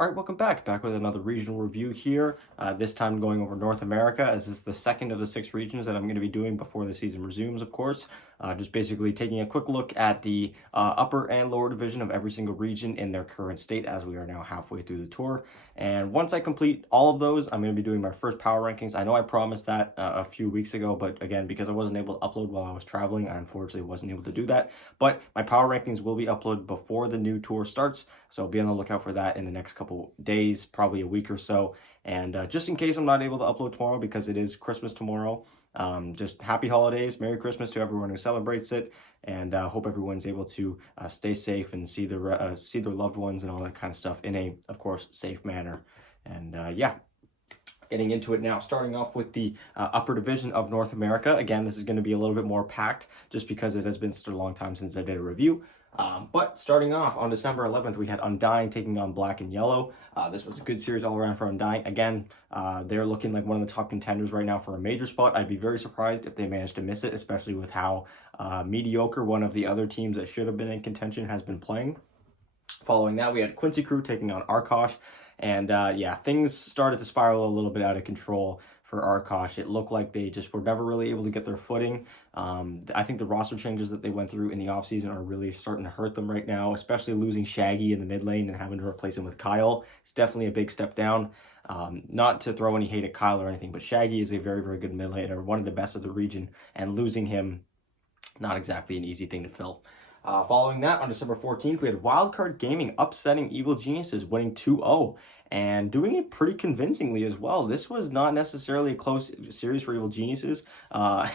All right, welcome back with another regional review here. This time going over North America, as this is the second of the 6 regions that I'm going to be doing before the season resumes, of course. Just basically taking a quick look at the upper and lower division of every single region in their current state, as we are now halfway through the tour. And once I complete all of those, I'm going to be doing my first power rankings. I know I promised that a few weeks ago, but again, because I wasn't able to upload while I was traveling, I unfortunately wasn't able to do that. But my power rankings will be uploaded before the new tour starts, so be on the lookout for that in the next couple days, probably a week or so. And just in case I'm not able to upload tomorrow because it is Christmas tomorrow, just happy holidays, Merry Christmas to everyone who celebrates it, and hope everyone's able to stay safe and see their loved ones and all that kind of stuff in a, of course, safe manner. And yeah, getting into it now, starting off with the upper division of North America. Again, this is going to be a little bit more packed just because it has been such a long time since I did a review. But starting off on December 11th, we had Undyne taking on Black and Yellow. This was a good series all around for Undyne. Again, they're looking like one of the top contenders right now for a major spot. I'd be very surprised if they managed to miss it, especially with how mediocre one of the other teams that should have been in contention has been playing. Following that, we had Quincy crew taking on Archos. And yeah, things started to spiral a little bit out of control for Archos. It looked like they just were never really able to get their footing. I think the roster changes that they went through in the offseason are really starting to hurt them right now, especially losing Shaggy in the mid lane and having to replace him with Kyle. It's definitely a big step down. Not to throw any hate at Kyle or anything, but Shaggy is a very, very good mid laner, one of the best of the region, and losing him, not exactly an easy thing to fill. Following that, on December 14th, we had Wildcard Gaming upsetting Evil Geniuses, winning 2-0, and doing it pretty convincingly as well. This was not necessarily a close series for Evil Geniuses.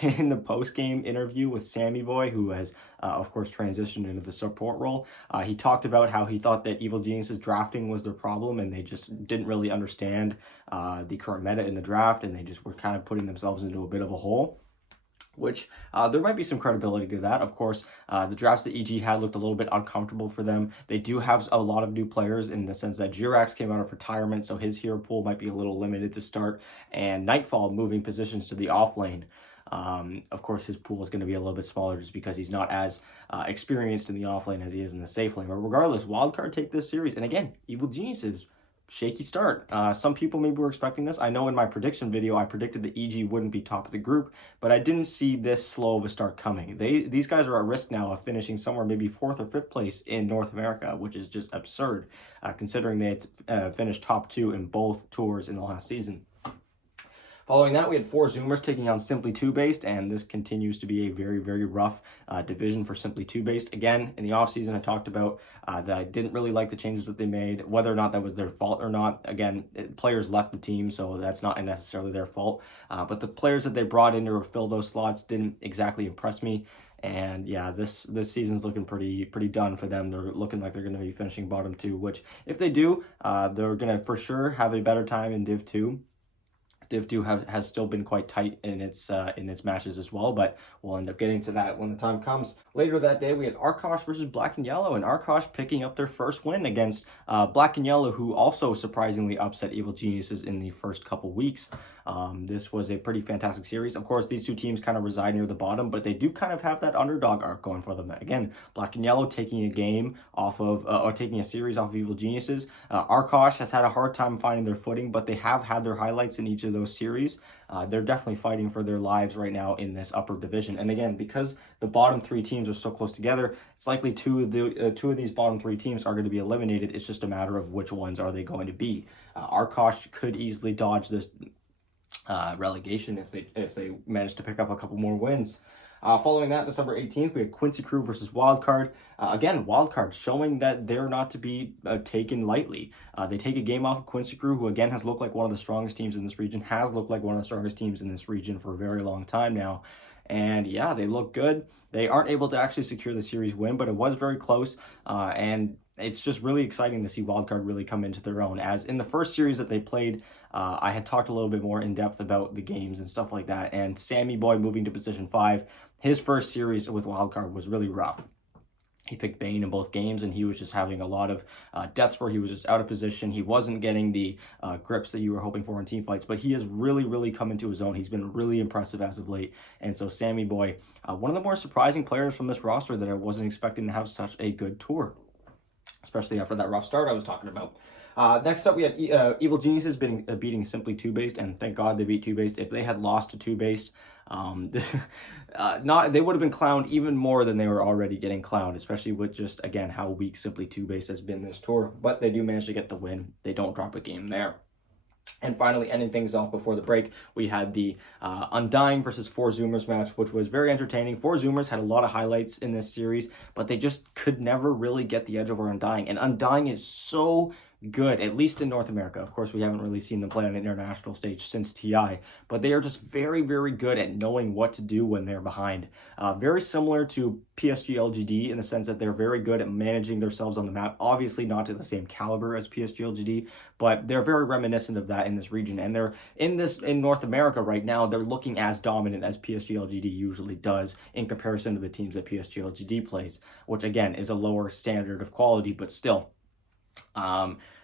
In the post-game interview with Sammy Boy, who has, of course, transitioned into the support role, he talked about how he thought that Evil Geniuses drafting was their problem, and they just didn't really understand the current meta in the draft, and they just were kind of putting themselves into a bit of a hole. Which there might be some credibility to that. Of course, the drafts that EG had looked a little bit uncomfortable for them. They do have a lot of new players in the sense that Jirax came out of retirement, so his hero pool might be a little limited to start, and Nightfall moving positions to the off lane. Of course, his pool is going to be a little bit smaller just because he's not as experienced in the off lane as he is in the safe lane. But regardless, Wildcard take this series, and again, Evil Geniuses, shaky start. Some people maybe were expecting this. I know in my prediction video, I predicted that EG wouldn't be top of the group, but I didn't see this slow of a start coming. These guys are at risk now of finishing somewhere maybe 4th or 5th place in North America, which is just absurd, considering they had finished top 2 in both tours in the last season. Following that, we had 4 Zoomers taking on Simply 2-Based, and this continues to be a very, very rough division for Simply 2-Based. Again, in the offseason, I talked about that I didn't really like the changes that they made, whether or not that was their fault or not. Again, players left the team, so that's not necessarily their fault. But the players that they brought in to fill those slots didn't exactly impress me. And yeah, this season's looking pretty done for them. They're looking like they're going to be finishing bottom 2, which if they do, they're going to for sure have a better time in Div 2. Div 2 has still been quite tight in its matches as well, but we'll end up getting to that when the time comes. Later that day, we had Arkos versus Black and Yellow, and Arkos picking up their first win against Black and Yellow, who also surprisingly upset Evil Geniuses in the first couple weeks. This was a pretty fantastic series. Of course, these two teams kind of reside near the bottom, but they do kind of have that underdog arc going for them. Again, Black and Yellow taking a game off of, or taking a series off of Evil Geniuses. Arkos has had a hard time finding their footing, but they have had their highlights in each of those series. They're definitely fighting for their lives right now in this upper division. And again, because the bottom 3 teams are so close together, it's likely two of these bottom 3 teams are going to be eliminated. It's just a matter of which ones are they going to be. Arkos could easily dodge this relegation if they manage to pick up a couple more wins. Following that, December 18th, we had Quincy crew versus Wildcard. Again, Wildcard showing that they're not to be taken lightly. They take a game off of Quincy crew, who again has looked like one of the strongest teams in this region, has looked like one of the strongest teams in this region for a very long time now. And yeah, they look good. They aren't able to actually secure the series win, but it was very close. And it's just really exciting to see Wildcard really come into their own. As in the first series that they played, I had talked a little bit more in depth about the games and stuff like that. And Sammy Boy moving to position 5, his first series with Wildcard was really rough. He picked Bane in both games, and he was just having a lot of deaths where he was just out of position. He wasn't getting the grips that you were hoping for in team fights, but he has really come into his own. He's been really impressive as of late. And so Sammy Boy, one of the more surprising players from this roster that I wasn't expecting to have such a good tour, especially after that rough start I was talking about. Next up, we had Evil Geniuses beating Simply Two Based, and thank God they beat Two Based. If they had lost to Two Based, they would have been clowned even more than they were already getting clowned, especially with just, again, how weak Simply Two Based has been this tour. But they do manage to get the win. They don't drop a game there. And finally, ending things off before the break, we had the Undyne versus Four Zoomers match, which was very entertaining. Four Zoomers had a lot of highlights in this series, but they just could never really get the edge over Undyne. And Undyne is so good, at least in North America. Of course, we haven't really seen them play on an international stage since TI, but they are just very, very good at knowing what to do when they're behind. Very similar to PSG LGD in the sense that they're very good at managing themselves on the map. Obviously not to the same caliber as PSG LGD, but they're very reminiscent of that in this region. And they're in North America right now, they're looking as dominant as PSG LGD usually does in comparison to the teams that PSG LGD plays, which again is a lower standard of quality, but still.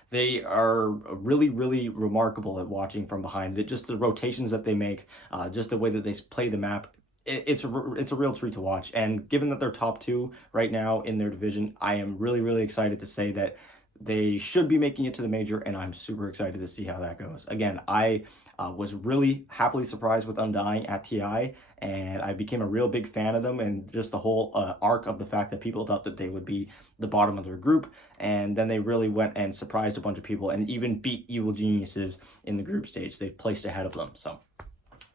They are really, really remarkable at watching from behind. Just the rotations that they make, just the way that they play the map, it's a real treat to watch. And given that they're top two right now in their division, I am really, really excited to say that they should be making it to the major, and I'm super excited to see how that goes. Again, I was really happily surprised with Undyne at TI, and I became a real big fan of them, and just the whole arc of the fact that people thought that they would be the bottom of their group, and then they really went and surprised a bunch of people and even beat Evil Geniuses in the group stage. They placed ahead of them. So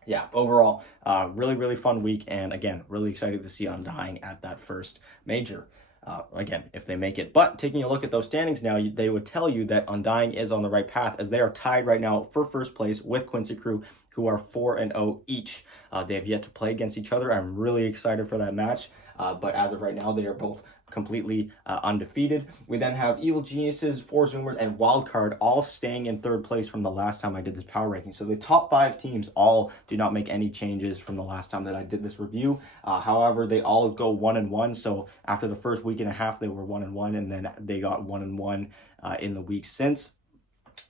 yeah, overall, really, really fun week, and again, really excited to see Undyne at that first major. Again, if they make it. But taking a look at those standings now, they would tell you that Undyne is on the right path, as they are tied right now for first place with Quincy Crew, who are 4-0 each. They have yet to play against each other. I'm really excited for that match. But as of right now, they are both completely undefeated. We then have Evil Geniuses, Four Zoomers, and Wildcard all staying in third place from the last time I did this power ranking. So the top 5 teams all do not make any changes from the last time that I did this review. However, they all go 1-1. So after the first week and a half, they were 1-1, and then they got 1-1 in the week since.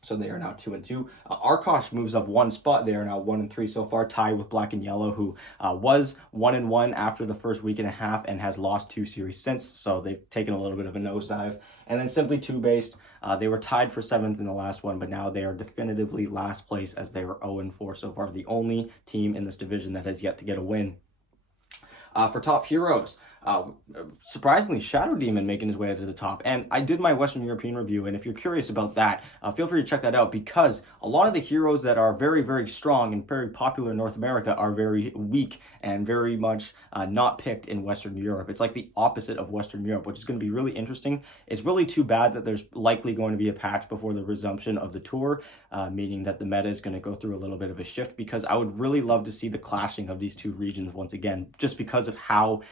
So they are now 2-2. Arkos moves up one spot. They are now 1-3 so far, tied with Black and Yellow, who was 1-1 after the first week and a half and has lost 2 series since. So they've taken a little bit of a nosedive. And then Simply Two Based, they were tied for 7th in the last one, but now they are definitively last place as they were 0-4 so far. The only team in this division that has yet to get a win. For top heroes, surprisingly, Shadow Demon making his way to the top. And I did my Western European review, and if you're curious about that, feel free to check that out, because a lot of the heroes that are very, very strong and very popular in North America are very weak and very much not picked in Western Europe. It's like the opposite of Western Europe, which is going to be really interesting. It's really too bad that there's likely going to be a patch before the resumption of the tour, meaning that the meta is going to go through a little bit of a shift, because I would really love to see the clashing of these two regions once again, just because of how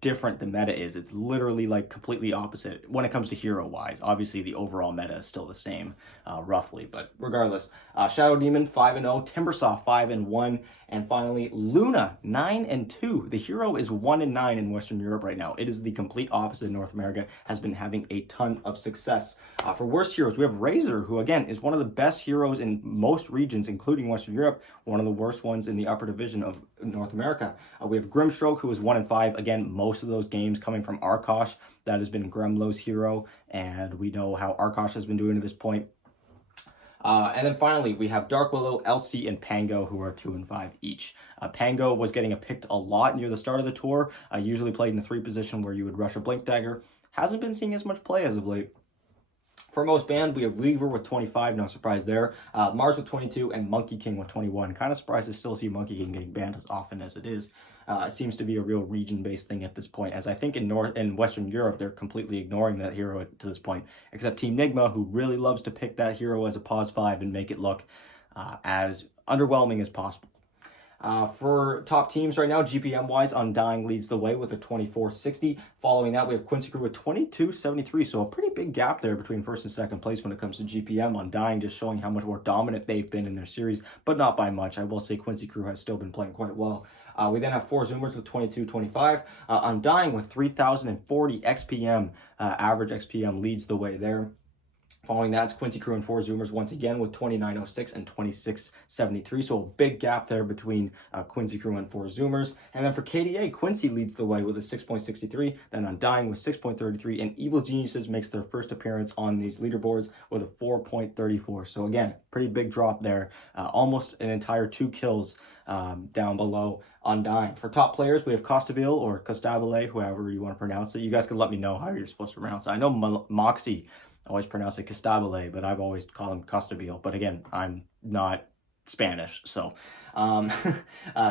different the meta is. It's literally like completely opposite when it comes to hero wise. Obviously the overall meta is still the same roughly, but regardless, Shadow Demon 5-0, Timbersaw 5-1, and finally Luna 9-2. The hero is 1-9 in Western Europe right now. It is the complete opposite in North America, has been having a ton of success. For worst heroes, we have Razor, who again is one of the best heroes in most regions, including Western Europe, one of the worst ones in the upper division of North America. We have Grimstroke, who is 1-5. Again, most of those games coming from Archos. That has been Gremlow's hero, and we know how Archos has been doing to this point. And then finally, we have Dark Willow, LC, and Pango, who are 2-5 each. Pango was getting picked a lot near the start of the tour, usually played in the 3 position where you would rush a Blink Dagger. Hasn't been seeing as much play as of late. For most banned, we have Weaver with 25, no surprise there. Mars with 22, and Monkey King with 21. Kind of surprised to still see Monkey King getting banned as often as it is. It seems to be a real region-based thing at this point, as I think in Western Europe, they're completely ignoring that hero to this point, except Team Nigma, who really loves to pick that hero as a pause 5 and make it look as underwhelming as possible. For top teams right now, GPM-wise, Undyne leads the way with a 2460. Following that, we have Quincy Crew with 2273. So a pretty big gap there between first and second place when it comes to GPM. Undyne just showing how much more dominant they've been in their series, but not by much. I will say Quincy Crew has still been playing quite well. We then have Four Zoomers with 2225. Undyne with 3040 XPM. Average XPM leads the way there. Following that, it's Quincy Crew and 4 Zoomers once again with 2906 and 2673. So a big gap there between Quincy Crew and 4 Zoomers. And then for KDA, Quincy leads the way with a 6.63, then Undyne with 6.33, and Evil Geniuses makes their first appearance on these leaderboards with a 4.34. So again, pretty big drop there. Almost an entire 2 kills down below Undyne. For top players, we have Costabile or Costabile, however you want to pronounce it. You guys can let me know how you're supposed to pronounce it. I know Moxie always pronounce it Costabile, but I've always called him Costabile. But again, I'm not Spanish, so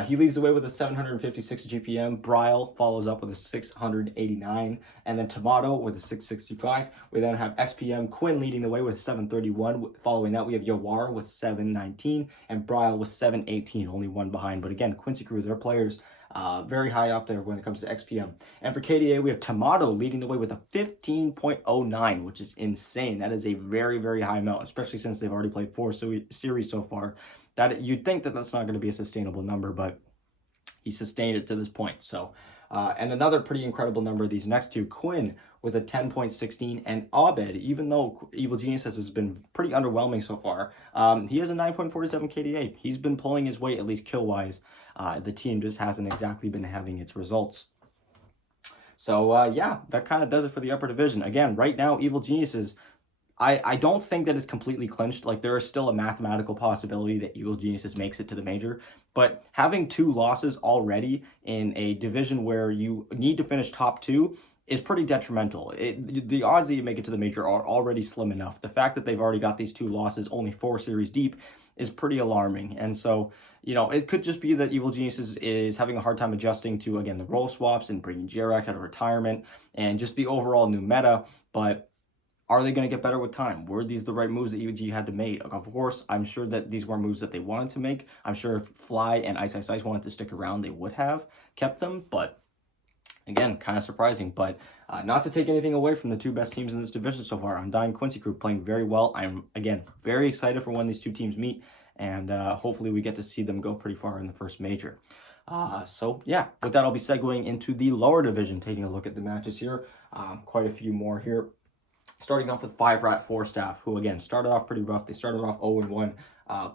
he leads the way with a 756 GPM. Bryle follows up with a 689, and then Tomato with a 665. We then have XPM Quinn leading the way with 731. Following that, we have Yawar with 719, and Bryle with 718, only one behind. But again, Quincy Crew, their players very high up there when it comes to XPM. And for KDA, we have Tomato leading the way with a 15.09, which is insane. That is a very, very high amount, especially since they've already played 4 series so far. That you'd think that that's not going to be a sustainable number, but he sustained it to this point. So, and another pretty incredible number, these next two, Quinn with a 10.16, and Abed, even though Evil Geniuses has been pretty underwhelming so far, he has a 9.47 KDA. He's been pulling his weight, at least kill-wise. The team just hasn't exactly been having its results. So, yeah, that kind of does it for the upper division. Again, right now, Evil Geniuses, I don't think that it's completely clinched. Like, there is still a mathematical possibility that Evil Geniuses makes it to the major. But having 2 losses already in a division where you need to finish top 2 is pretty detrimental. The odds that you make it to the major are already slim enough. The fact that they've already got these 2 losses, only 4 series deep, is pretty alarming. And so, you know, it could just be that Evil Geniuses is having a hard time adjusting to, again, the role swaps and bringing Jirac out of retirement and just the overall new meta. But are they going to get better with time? Were these the right moves that EVG had to make? Of course, I'm sure that these were moves that they wanted to make. I'm sure if Fly and Ice Ice Ice wanted to stick around, they would have kept them. But again, kind of surprising. But not to take anything away from the 2 best teams in this division so far. Undyne, Quincy Crew playing very well. I'm, again, very excited for when these 2 teams meet. And hopefully we get to see them go pretty far in the first major. So yeah, with that, I'll be segueing into the lower division, taking a look at the matches here. Quite a few more here. Starting off with 5 Rat 4 Staff, who again started off pretty rough. They started off 0-1,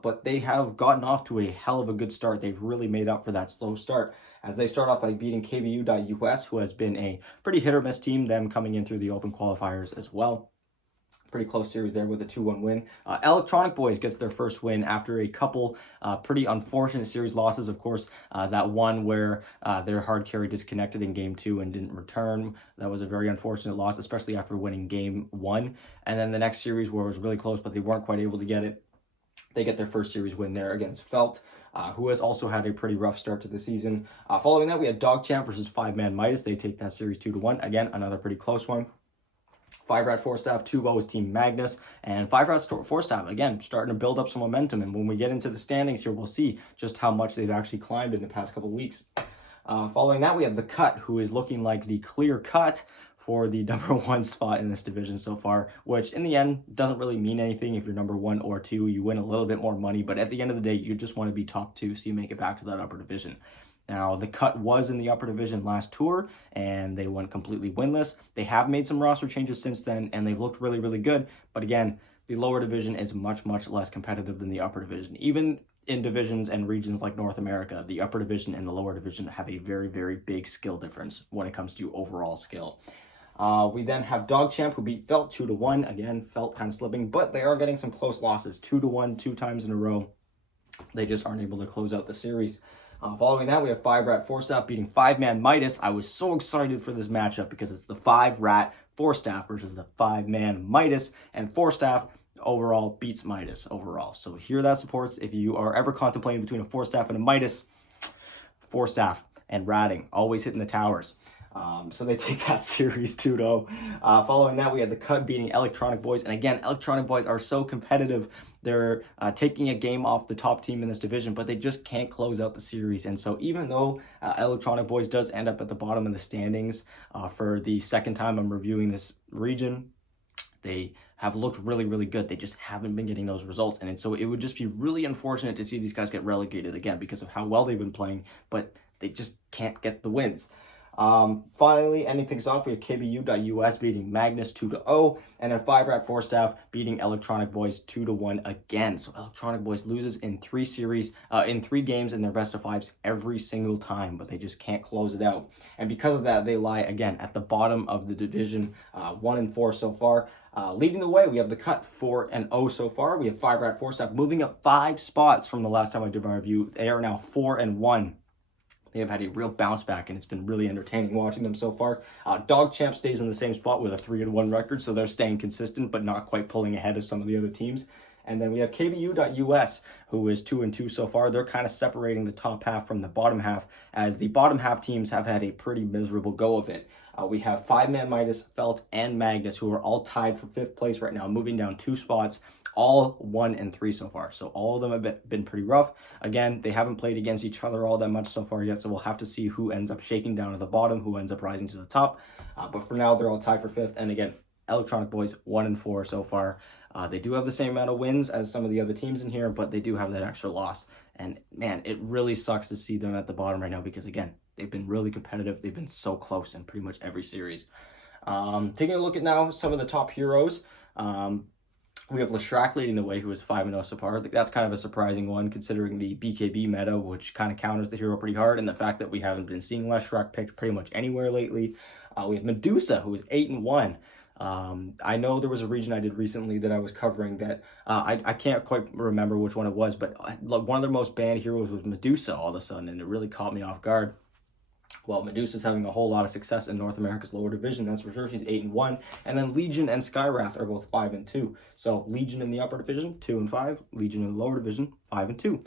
but they have gotten off to a hell of a good start. They've really made up for that slow start as they start off by beating KBU.US, who has been a pretty hit or miss team, them coming in through the open qualifiers as well. Pretty close series there with a 2-1 win. Electronic Boys gets their first win after a couple pretty unfortunate series losses. Of course, that one where their hard carry disconnected in game 2 and didn't return. That was a very unfortunate loss, especially after winning game 1. And then the next series where it was really close, but they weren't quite able to get it. They get their first series win there against Felt, who has also had a pretty rough start to the season. Following that, we had Dog Champ versus 5-Man Midas. They take that series 2-1. Again, another pretty close one. 5 Rat 4 Staff, 2-0 is Team Magnus, and 5 Rat 4 Staff, again, starting to build up some momentum, and when we get into the standings here, we'll see just how much they've actually climbed in the past couple weeks. Following that, we have The Cut, who is looking like the clear cut for the number 1 spot in this division so far, which in the end doesn't really mean anything if you're number 1 or 2. You win a little bit more money, but at the end of the day, you just want to be top 2 so you make it back to that upper division. Now, The Cut was in the upper division last tour, and they went completely winless. They have made some roster changes since then, and they've looked really, really good. But again, the lower division is much, much less competitive than the upper division. Even in divisions and regions like North America, the upper division and the lower division have a very, very big skill difference when it comes to overall skill. We then have Dog Champ, who beat Felt 2-1. Again, Felt kind of slipping, but they are getting some close losses. 2-1, 2 times in a row. They just aren't able to close out the series. Following that, we have 5 Rat 4 Staff beating 5-Man Midas. I was so excited for this matchup because it's the 5 Rat 4 Staff versus the 5-Man Midas, and 4 Staff overall beats Midas overall. So here that supports, if you are ever contemplating between a 4 Staff and a Midas, 4 Staff and ratting, always hitting the towers. So they take that series 2-0. Following that, we had The Cut beating Electronic Boys. And again, Electronic Boys are so competitive. They're taking a game off the top team in this division, but they just can't close out the series. And so even though Electronic Boys does end up at the bottom of the standings for the second time I'm reviewing this region, they have looked really, really good. They just haven't been getting those results. And so it would just be really unfortunate to see these guys get relegated again because of how well they've been playing, but they just can't get the wins. Finally, ending things off, we have KBU.US beating Magnus 2-0, and then 5-Rat 4 Staff beating Electronic Boys 2-1 again. So Electronic Boys loses in 3 games in their best of fives every single time, but they just can't close it out. And because of that, they lie again at the bottom of the division, 1-4 so far. Leading the way, we have the Cut 4-0 so far. We have 5-Rat 4 Staff moving up 5 spots from the last time I did my review. They are now 4-1. They have had a real bounce back, and it's been really entertaining watching them so far. Dog Champ stays in the same spot with a 3-1 record, so they're staying consistent, but not quite pulling ahead of some of the other teams. And then we have KBU.US, who is 2-2 so far. They're kind of separating the top half from the bottom half, as the bottom half teams have had a pretty miserable go of it. We have 5-Man Midas, Felt, and Magnus, who are all tied for 5th place right now, moving down 2 spots, all 1-3 so far. So all of them have been pretty rough. Again, they haven't played against each other all that much so far yet, so we'll have to see who ends up shaking down at the bottom, who ends up rising to the top. But for now, they're all tied for 5th. And again, Electronic Boys 1-4 so far. They do have the same amount of wins as some of the other teams in here, but they do have that extra loss. And man, it really sucks to see them at the bottom right now because, again, they've been really competitive. They've been so close in pretty much every series. Taking a look at now some of the top heroes. We have Leshrac leading the way, who is 5-0 so far. I think that's kind of a surprising one, considering the BKB meta, which kind of counters the hero pretty hard, and the fact that we haven't been seeing Leshrac picked pretty much anywhere lately. We have Medusa, who is 8-1. I know there was a region I did recently that I was covering that I can't quite remember which one it was, but one of their most banned heroes was Medusa all of a sudden, and it really caught me off guard. Well, Medusa's having a whole lot of success in North America's lower division, that's for sure. She's 8-1. And then Legion and Skywrath are both 5-2. So Legion in the upper division, 2-5. Legion in the lower division, 5-2.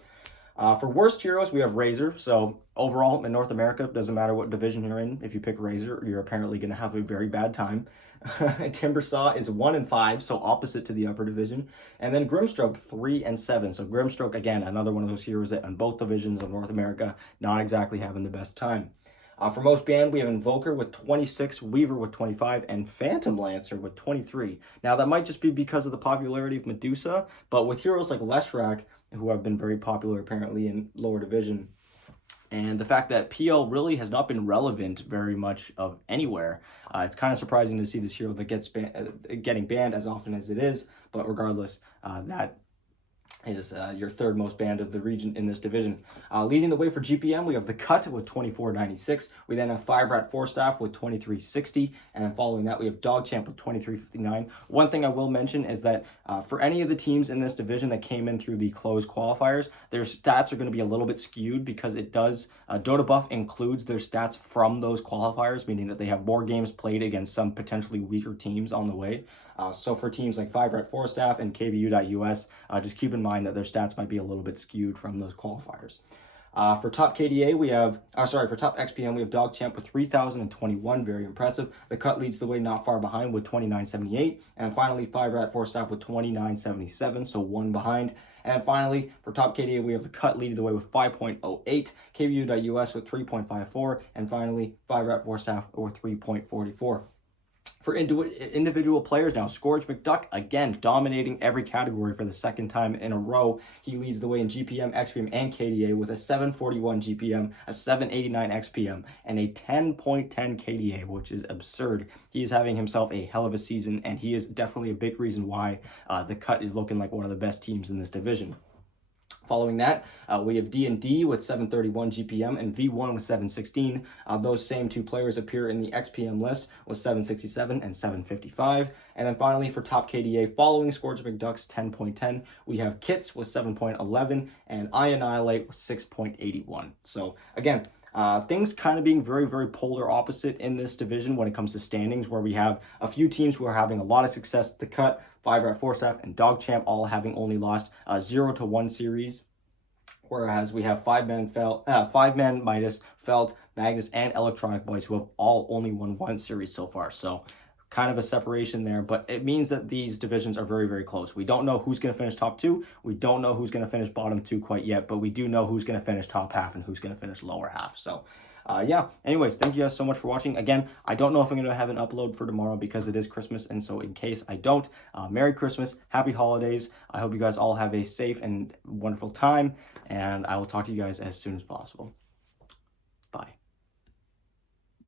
For worst heroes, we have Razor. So overall, in North America, doesn't matter what division you're in. If you pick Razor, you're apparently going to have a very bad time. Timbersaw is 1-5, so opposite to the upper division. And then Grimstroke, 3-7. So Grimstroke, again, another one of those heroes that on both divisions of North America, not exactly having the best time. For most banned, we have Invoker with 26, Weaver with 25, and Phantom Lancer with 23. Now, that might just be because of the popularity of Medusa, but with heroes like Leshrac, who have been very popular apparently in lower division, and the fact that PL really has not been relevant very much of anywhere, it's kind of surprising to see this hero that gets getting banned as often as it is, but regardless, that is your 3rd most banned of the region in this division. Leading the way for GPM, we have the Cut with 24.96. We then have 5-Rat 4 Staff with 23.60. And then following that, we have Dog Champ with 23.59. One thing I will mention is that for any of the teams in this division that came in through the closed qualifiers, their stats are going to be a little bit skewed because it does, Dota Buff includes their stats from those qualifiers, meaning that they have more games played against some potentially weaker teams on the way. So for teams like 5-Rat 4 Staff and KBU.US, just keep in mind that their stats might be a little bit skewed from those qualifiers. For top KDA, we have, for top XPM, we have Dog Champ with 3,021, very impressive. The Cut leads the way not far behind with 29.78. And finally, 5-Rat 4 Staff with 29.77, so 1 behind. And finally, for top KDA, we have the Cut leading the way with 5.08, KBU.US with 3.54, and finally, 5-Rat 4 Staff with 3.44. For individual players now, Scorch Mcduck, again, dominating every category for the 2nd time in a row. He leads the way in GPM, XPM, and KDA with a 741 GPM, a 789 XPM, and a 10.10 KDA, which is absurd. He is having himself a hell of a season, and he is definitely a big reason why the Cut is looking like one of the best teams in this division. Following that, we have D&D with 731 GPM and V1 with 716. Those same 2 players appear in the XPM list with 767 and 755. And then finally, for top KDA, following Scorch Mcduck's 10.10, we have Kits with 7.11 and I Annihilate with 6.81. So again, things kind of being very, very polar opposite in this division when it comes to standings, where we have a few teams who are having a lot of success at the Cut, 5-Rat 4 Staff, and Dog Champ all having only lost 0-1 series. Whereas we have 5-Man Midas, Felt, Magnus, and Electronic Boys who have all only won 1 series so far. So kind of a separation there, but it means that these divisions are very, very close. We don't know who's going to finish top 2. We don't know who's going to finish bottom 2 quite yet, but we do know who's going to finish top half and who's going to finish lower half. So yeah, anyways, thank you guys so much for watching. Again, I don't know if I'm going to have an upload for tomorrow because it is Christmas, and so in case I don't, Merry Christmas, Happy Holidays. I hope you guys all have a safe and wonderful time, and I will talk to you guys as soon as possible.